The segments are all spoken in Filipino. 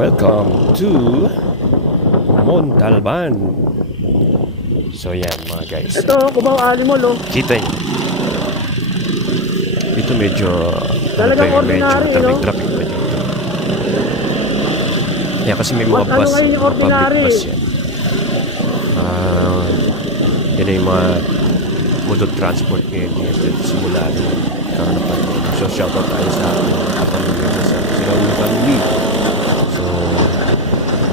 welcome to Montalban. So yan mga guys, Ito, Cubao Alimol, oh. kita nyo ito medyo Talagang ordinary, no? traffic pa dito. Yeah, kasi may mga Ano bus, ngayon yung ordinary? public bus yan. Yan ay yung mga motor transport ngayon simula karoon na pandemic. So shoutout tayo sa kapamilya sa Sirauli family. So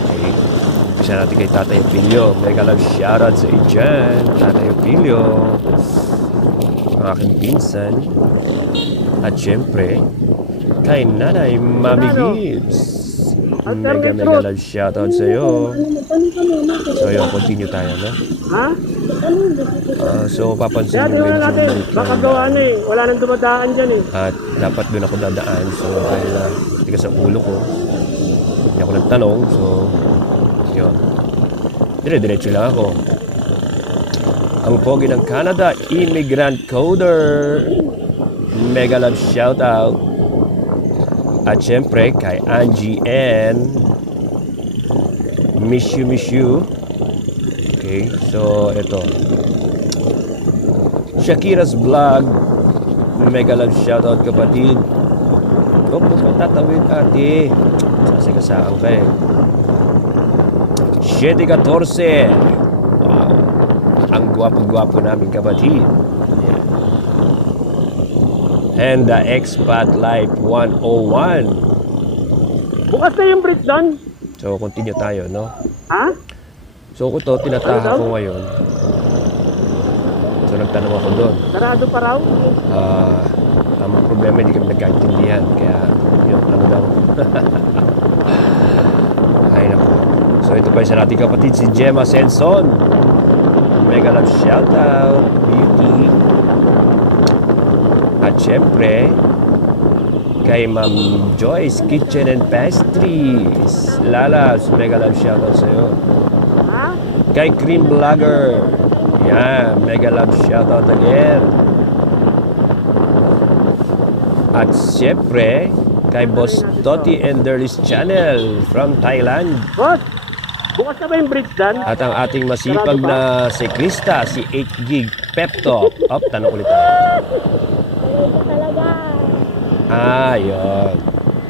okay, umpisa natin kay Tatay Opilio. Mega love shoutout sa iyo dyan, Tatay Opilio, ang aking pinsan. At syempre kay Nanay Mami Gibbs. Mega love shoutout sa iyo. So yun, continue tayo, no? Ha? So papansin Kaya nyo tingnan medyo natin, maliit baka lang. gawa na eh. Wala nang dumadaan dyan eh. At dapat doon ako dadaan. So dahil tigas sa ulo ko, hindi ako nagtanong. So yun, dire-diretso lang ako. Ang pogi ng Canada Immigrant Coder, mega love shoutout. At syempre kay Angie N, miss you. Okay, so ito Shakira's Vlog, mega love shoutout kapatid. Huwag mo patatawid ate, sasigasaan ka eh. 7-14. Wow, ang gwapo-gwapo namin kapatid. Yeah. And the Expat Life 101. Bukas na yung bridge doon. So continue tayo, no? Ha? So kung ito tinataha ko ngayon, so nagtanong ako doon. Sarado pa raw. Ang problema hindi kami nagkaintindihan, kaya yun, ano daw. Ay naku. So ito pa isa nating kapatid, si Gemma Senson. Mega love shoutout, beauty. At syempre kay Ma'am Joyce Kitchen and Pastries. Lalas, mega love shoutout sa'yo. Ha? Kay Cream Vlogger. Yeah, mega love shoutout again. At syempre, kay Boss Toti and Derlis Channel from Thailand. Boss, bukas na ba yung bridge doon? At ang ating masipag na siklista, si 8Gig Pepto. Op, tanong ulit tayo. Yun.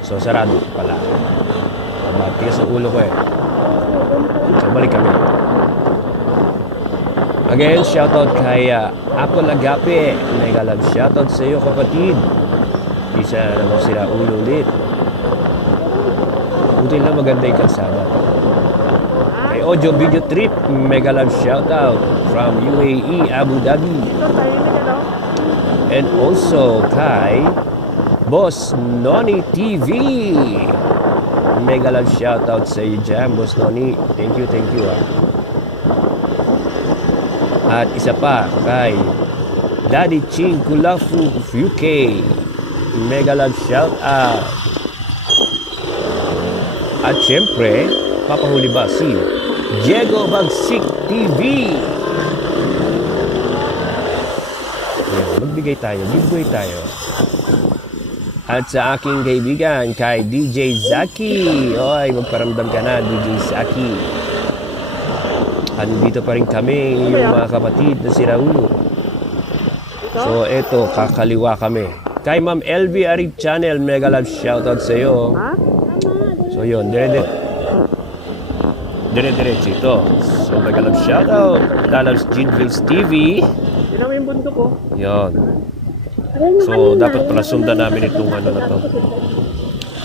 So, sarado pala. Matigas ang ulo ko eh. So, balik kami. Again, shoutout kay Apple Agape. Mega love shoutout sa iyo kapatid. Isa naman sila ulo ulit. Buti lang maganda yung kalsada. Kay Audio Video Trip, mega love shoutout from UAE, Abu Dhabi. Ito, tahimik ano? And also kay Boss Noni TV. Mega love shoutout sa iyo dyan, Boss Noni. Thank you At isa pa kay Daddy Ching Kulafu UK. Mega love shoutout. At syempre, papahuli ba si Diego Bagsik TV. Magbigay tayo, giveaway tayo. At sa aking kaibigan, kay DJ Zaki. Oy, magparamdam ka na, DJ Zaki. Andito pa rin kami, yung mga kapatid na si Raulo. So, eto, kakaliwa kami. Kay Ma'am LV Arif Channel, mega love shoutout sa iyo. Ha? So, yun, dire-diretso ito. So, mega love shoutout. Lalabs Jinvils TV. Yun ang yung bundok ko. Yun. So, dapat pala sundan namin itong ano na to.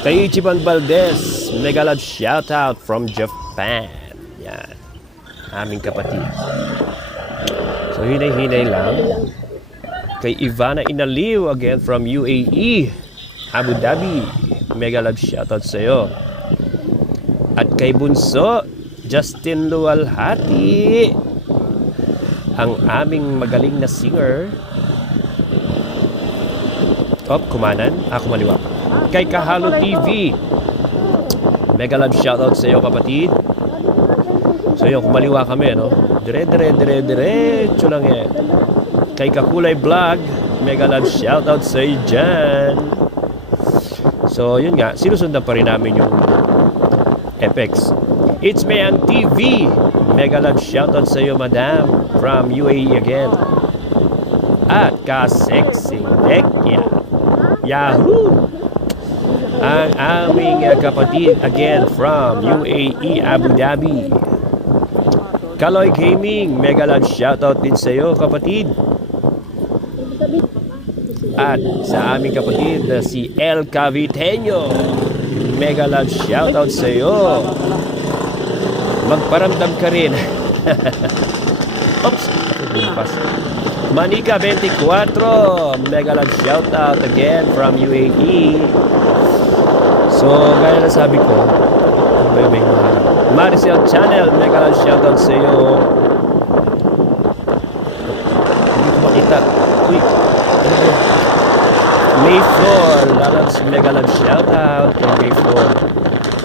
Kay Ichiban Valdez, mega love shoutout from Japan. Yan. Aming kapatid. So, hinay-hinay lang. Kay Ivana Inaliw, again from UAE, Abu Dhabi. Mega love shoutout sa iyo. At kay Bunso, Justin Lualhati, ang aming magaling na singer. Kumanan. Kumaliwa pa. Kay Kahalo TV. Mega love shoutout sa iyo kapatid. So yun, kumaliwa kami, no? Diretso lang yan. Kay Kakulay Vlog. Mega love shoutout sa iyo dyan. So yun nga, sinusundan pa rin namin yung FX. It's Mayan TV. Mega love shoutout sa iyo, madam. From UAE again. At ka-sexy Tekya. Yahoo! Ang aming kapatid again from UAE, Abu Dhabi. Kaloy Gaming, mega love shoutout din sa iyo, kapatid. At sa aming kapatid na si El Caviteño, mega love shoutout sa iyo. Magparamdam ka rin. Oops, bumpas. Manika 24, mega love shoutout again from UAE. So, gaya na sabi ko, may maharap. Maricel Channel, mega love shoutout sa iyo. Hindi ko makita. Uy, ano ba? May 4, lalabs mega love shoutout from May 4.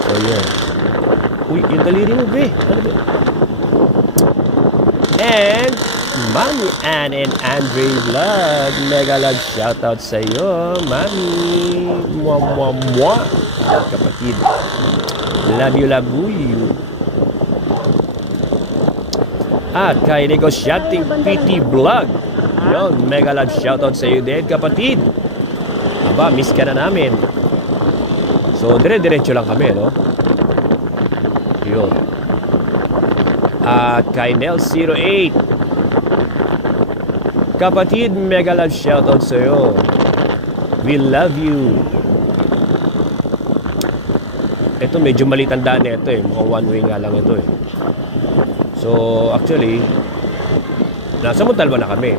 So, yun. Uy, yung daliri mo, be. Ano ba? And, Mami Ann and Andre Vlog, mega love shoutout sa iyo, Mami. Mwah, mwah, mwah. Kapatid. Love you. At kay Negosyating PT Vlog, yun, mega love shoutout sa iyo din, kapatid. Aba, miss ka na namin. So, dire-diretso lang kami, no? Yun. At kay Nel08, kapatid, mega love shoutout sa iyo. We love you. Ito medyo malitandaan na ito eh. Mukhang one way nga lang ito eh. So, actually, nasa Montalban na kami.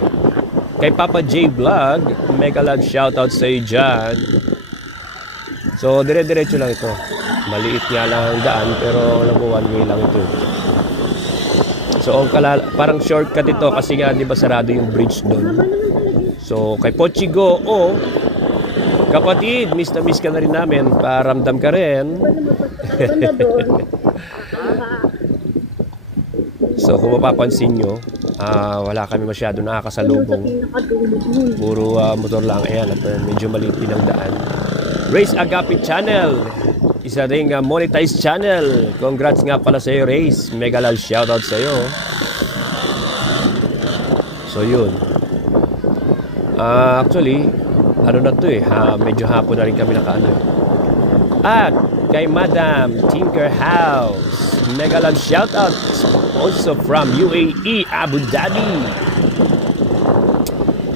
Kay Papa J Vlog, mega love shoutout sa iyo dyan. So, dire-diretso lang ito. Maliit nga lang ang daan, pero alam ko one way lang ito. So, parang shortcut ito kasi nga, di ba, sarado yung bridge doon. So, kay Pochigo, kapatid, miss na miss ka na rin namin. Paramdam ka rin. So, kung mapapansin nyo, wala kami masyado nakakasalubong. Puro motor lang. Ayan, at medyo maliit din ang daan. Race Agape Channel. Isa ring monetized channel. Congrats nga pala sa iyo, Race. Mega love shoutout sa iyo. So, yun. Actually, ano na to eh, medyo hapon na rin kami nakaano eh. At kay Madam Tinker House, mega love shoutout also from UAE, Abu Dhabi.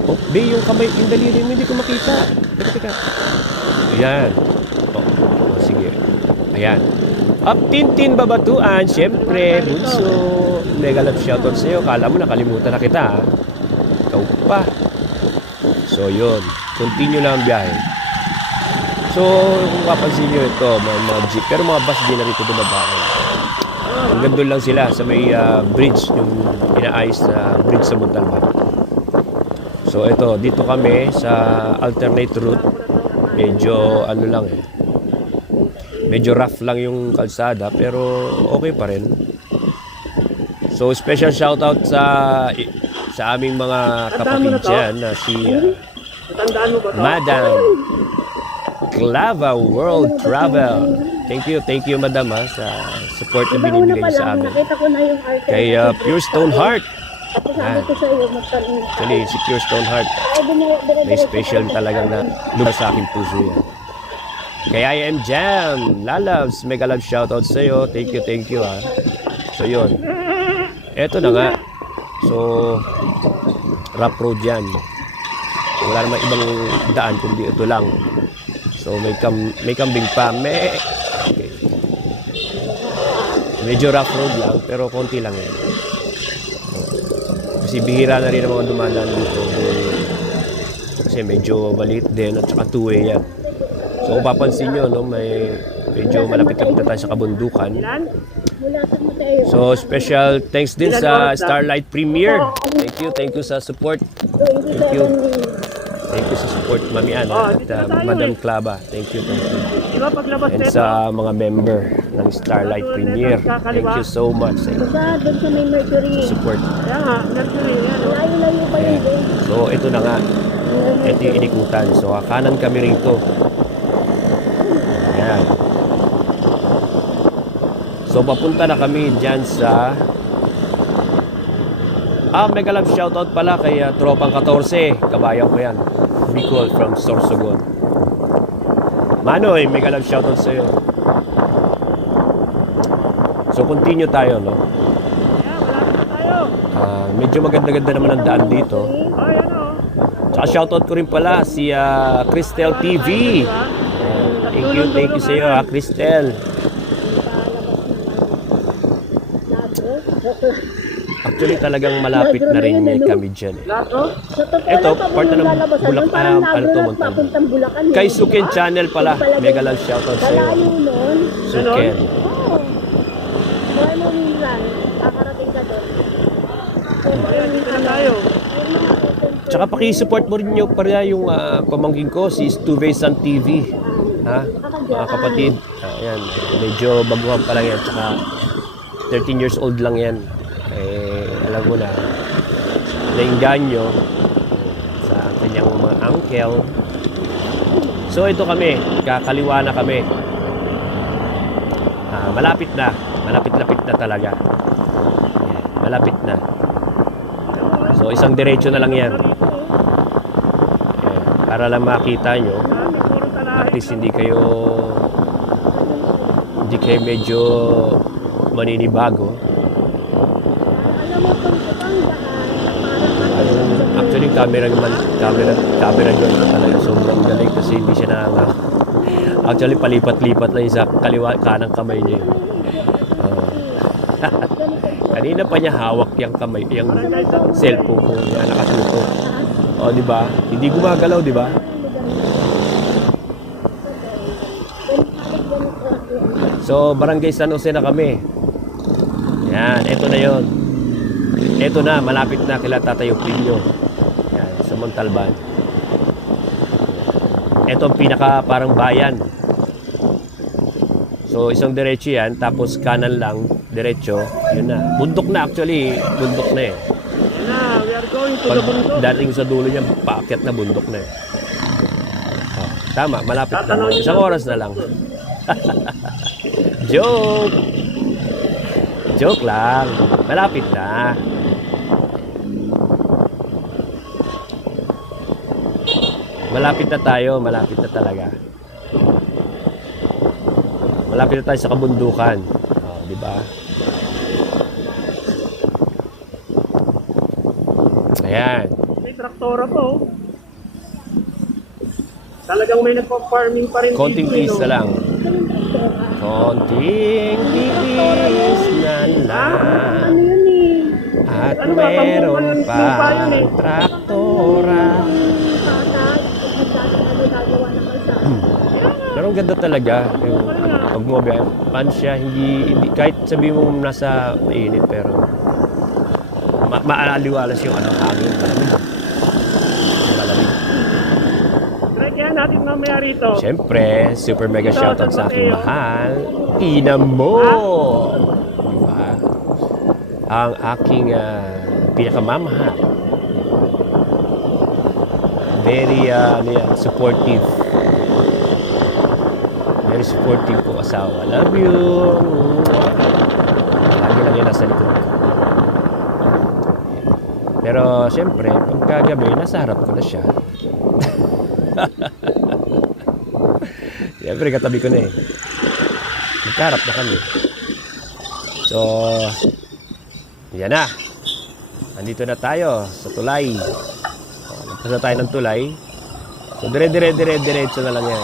Oh, be, yung kamay, yung daliri mo, hindi ko makita. Teka. Ayan. Sige. Ayan. Up Tintin Babatuan, syempre, Bunso. Mega love shoutout sa iyo. Kala mo nakalimutan na kita, ha? Ikaw pa. So, yun. Continue lang ang biyahe. So, kung kapansin nyo ito, mga jeep. Pero mga bus din na rito dumadaan. Hanggang doon lang sila sa may bridge, yung inaayos na bridge sa Montalban. So, ito. Dito kami sa alternate route. Medyo, ano lang eh. Medyo rough lang yung kalsada, pero okay pa rin. So, special shoutout sa aming mga kapatid dyan na si Madam Clava World Travel. Thank you Madam sa support na binibigay niyo sa amin. Kay Pure Stone Heart. Actually, si Pure Stone Heart, may special talagang na lugar sa aking puso yan. Kay I Am Jam, Lalabs, mega love shoutout sa iyo. Thank you ha. So yun. Eto na nga. So, rough road yan. Wala namang ibang daan kundi ito lang. So, may kambing pa. Okay. Medyo rough road lang, pero konti lang yan. Kasi bihira na rin ang mga dumadaan dito. Kasi medyo maliit din at saka two-way yan. So, kung papansin nyo, no, medyo malapit-lapit na tayo sa kabundukan. So, special thanks din sa Starlight Premier. Thank you sa support. Thank you sa support, Mami Ann at Madam Clava. Thank you. And sa mga member ng Starlight Premier. Thank you so much sa support. So, ito na nga. Ito yung inikutan. So, kanan kami rito. Ayan. So papunta na kami dyan sa mega love shoutout pala kay Tropang 14. Kabayan ko yan. Bicol from Sorsogon. Manoy, mega love shoutout sa'yo. So continue tayo, no? Yeah, malapit na tayo. Medyo maganda-ganda naman ang daan dito. Oh, yan o. Tsaka shoutout ko rin pala si Cristel TV. Thank you sa iyo, Cristel. Actually, talagang malapit na rin kami dyan. Lato? Ito, part na ng Bulacan, ano to, Montalban. Kay Suken Channel pala, mega love shoutout sa iyo. Suken. Buhay mo minsan, kakarating ka doon. Ayan, dito na tayo. Tsaka pakisupport mo rin yung pala yung pamangkin ko, si Stuve San TV. Ha? Mga kapatid. Ayan, medyo baguhan pa lang yan. Tsaka 13 years old lang yan. Alam mo na, nainganyo sa kanyang mga uncle. So ito kami, kakaliwa na kami. Malapit na. Malapit-lapit na talaga. Ayan, malapit na. So isang diretso na lang yan. Ayan, para lang makita nyo. At least hindi kayo medyo maninibago. Actually, camera yun talaga sobrang galing kasi hindi siya nangangak. Actually, palipat-lipat lang sa kaliwa, kanang kamay niya. Kanina pa niya hawak yung kamay, yung cellphone ko, yan nakatutok. O, di ba? Hindi gumagalaw, di ba? So, Barangay San Jose na kami. Yan, eto na yon. Eto na, malapit na kila Tatay Opinio. Yan, sa Montalban. Eto ang pinaka parang bayan. So, isang diretso yan, tapos kanan lang, diretso, yun na. Bundok na actually, bundok na eh. Yan na, we are going to the bundok. Dating sa dulo niya, paakyat na bundok na eh. Oh, tama, malapit na. Isang oras na lang. Joke! Joke lang. Malapit na. Malapit na tayo. Malapit na talaga. Malapit na tayo sa kabundukan. Oh, di ba? Ayan. May traktora po. Talagang may nagpa-farming pa rin. Konting dito, tiis na lang. Konting tiis na lang. Ano yun eh? At Ano ba, meron lupa yun pang eh. traktora. Pero ang ganda talaga. Yung pag bumabiyahe, paano siya, hindi, kahit sabihin mo nasa mainit, pero maaliwalas yung hangin. Malamig. Try kaya natin mamaya rito. Siyempre, super mega shoutout sa aking mahal. Ina mo! Diba? Ang aking pinakamamahal. Very supportive. Very supportive ko asawa. Love you! Lagi lang yan nasa likod ko. Pero siyempre, pagkagabi, nasa harap ko na siya. Siyempre, katabi ko na eh. Magkaharap na kami. So, yan na. Nandito na tayo sa tulay. Nagpasa tayo ng tulay. So, diretso na lang yan.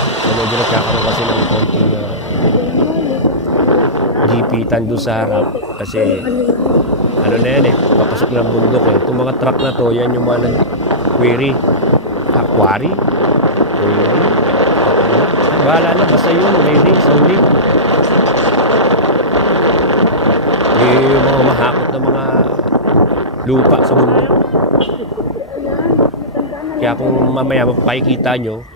So, medyo nagkakaroon kasi ng konting gipitan doon sa harap. Kasi, ano na yan eh, papasok ng bundok eh. Itong mga truck na to, yan yung mga nag-query. Quarry? Query? Bahala na, basta yun, ready, sounding. Yung mga mahakot na mga lupa sa bundok. Kaya kung mamaya mapapakikita nyo,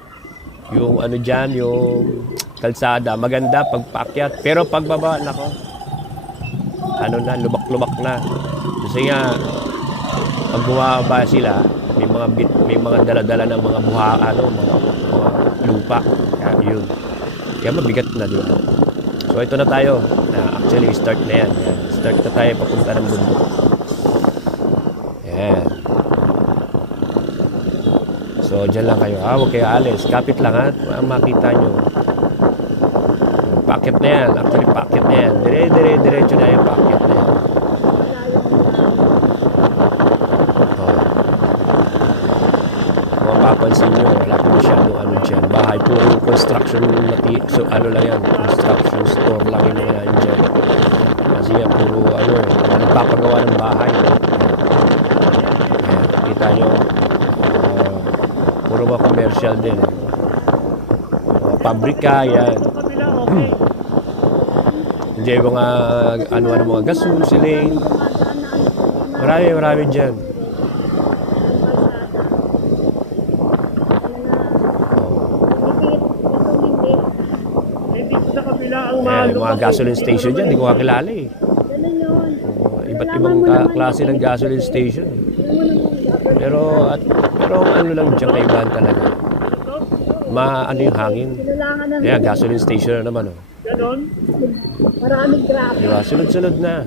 yung ano dyan, yung kalsada, maganda pagpaakyat. Pero pagbaba, nako, ano na, lubak-lubak na. Kasi nga, pag bumaba sila, may mga dala-dala ng mga mga lupa. Kaya yun. Kaya mabigat na dito. So ito na tayo. Actually, start na yan. Yan. Start na tayo papunta ng bundok. Yan. So dyan lang kayo. Huwag kayo alis. Kapit lang ha. Makita nyo. Packet na yan. Actually, packet na yan. Diretso na yan. Packet na yan. Mapapansin nyo, wala pa masyadong ano dyan. Bahay, puro construction, so ano lang yan, construction store lang yung mga yan dyan. Kasi yan, puro ano, nagpapagawa ng bahay. Ayan, kita nyo, puro mga commercial din. Mga pabrika, yan. Hindi yung mga, ano, mga gasol, siling. Marami dyan. Ang mga gasoline station dyan, hindi ko kakilala eh. Iba't ibang klase ng gasoline station. Pero ano lang dyan kaibahan talaga. Ano yung hangin. Kaya gasoline station na naman. Oh. Ganon? Maraming grab. Diba? Sunod-sunod na.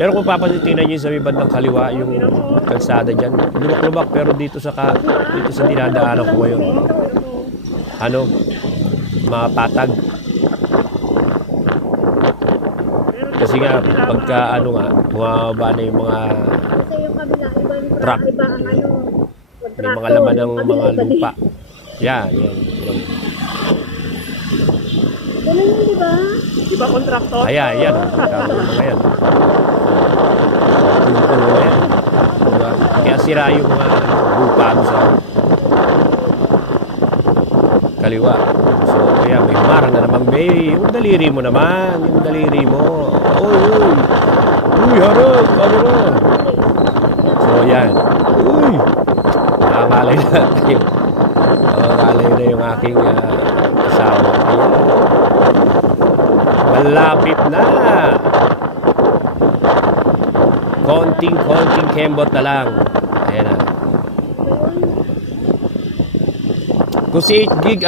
Pero kung papansin nyo sa may bandang kaliwa, yung kalsada dyan, lubak-lubak pero dito sa dinadaanan ko ngayon. Ano? Mapatag. Kasi nga, pagka ano nga, bumababa na yung mga Kasi yung kabila, truck. iba ang ano. May mga laman ng mga lupa. Yan. Ganun yun, di ba? Di ba kontraktor? Ayan. Tama yung mga yan. Puno na yan. Diba? Kaya sira yung mga lupa sa kaliwa. So, kaya may marang na naman, may yung daliri mo naman, yung daliri mo. Uy, harap, ano na? So, yan. Uy, nakakalay na tayo. Nakakalay na yung aking asawa. Ayan. Malapit na. Konting kembot na lang. Ayan na. Kung si 8 gig,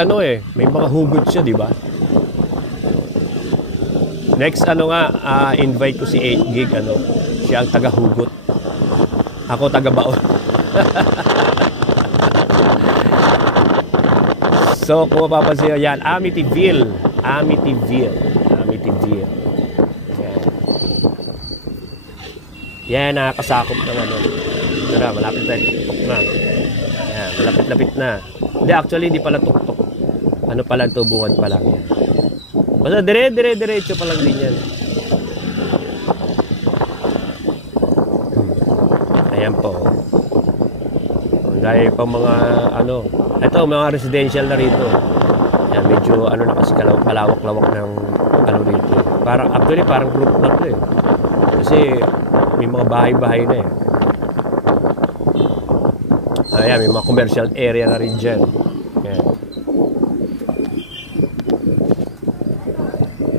may mga hugot siya, di ba? Next, invite ko si 8 gig, siya ang taga-hugot. Ako taga-baon. So, kung mapapansin nyo, yan, Amityville. Yan, nakakasakop naman. Ito na, malapit na, tuktok na. Yan, malapit-lapit na. Hindi, actually, hindi pala tuktok. Ano pala, tubungan pa lang yan. Basta diretso pa lang din yan. Ayan po. Dahil pa mga, ito, mga residential na rito. Yan, medyo, na kasi palawak-lawak ng, rito. Actually, parang group na to eh. Kasi, may mga bahay-bahay na eh. Ayan, may mga commercial area na rin dyan. Ayan.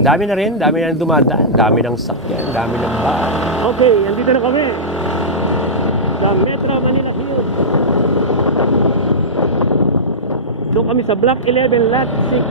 Dami na rin dumadaan. Dami ng sakyan, dami ng bahay. Okay, andito na kami. Sa Metro Manila Hills. Doon kami sa Block 11, Lot 6.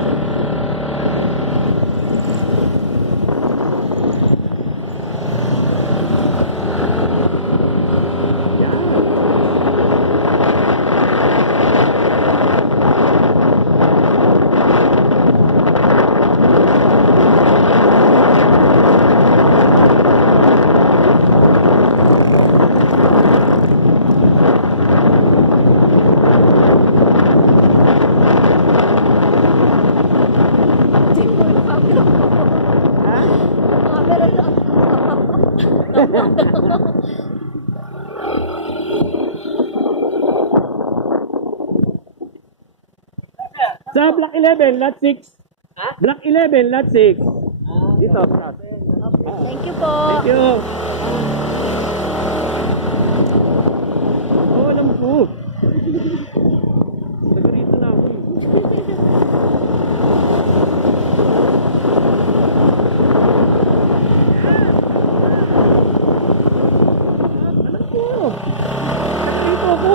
Sa Block 11, Lot 6. Block 11, Lot 6. Dito. Thank you po. Thank you. Alam ko. Taga rito na ako. Alam ko. Dito ako.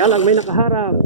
Kaya lang may nakaharap.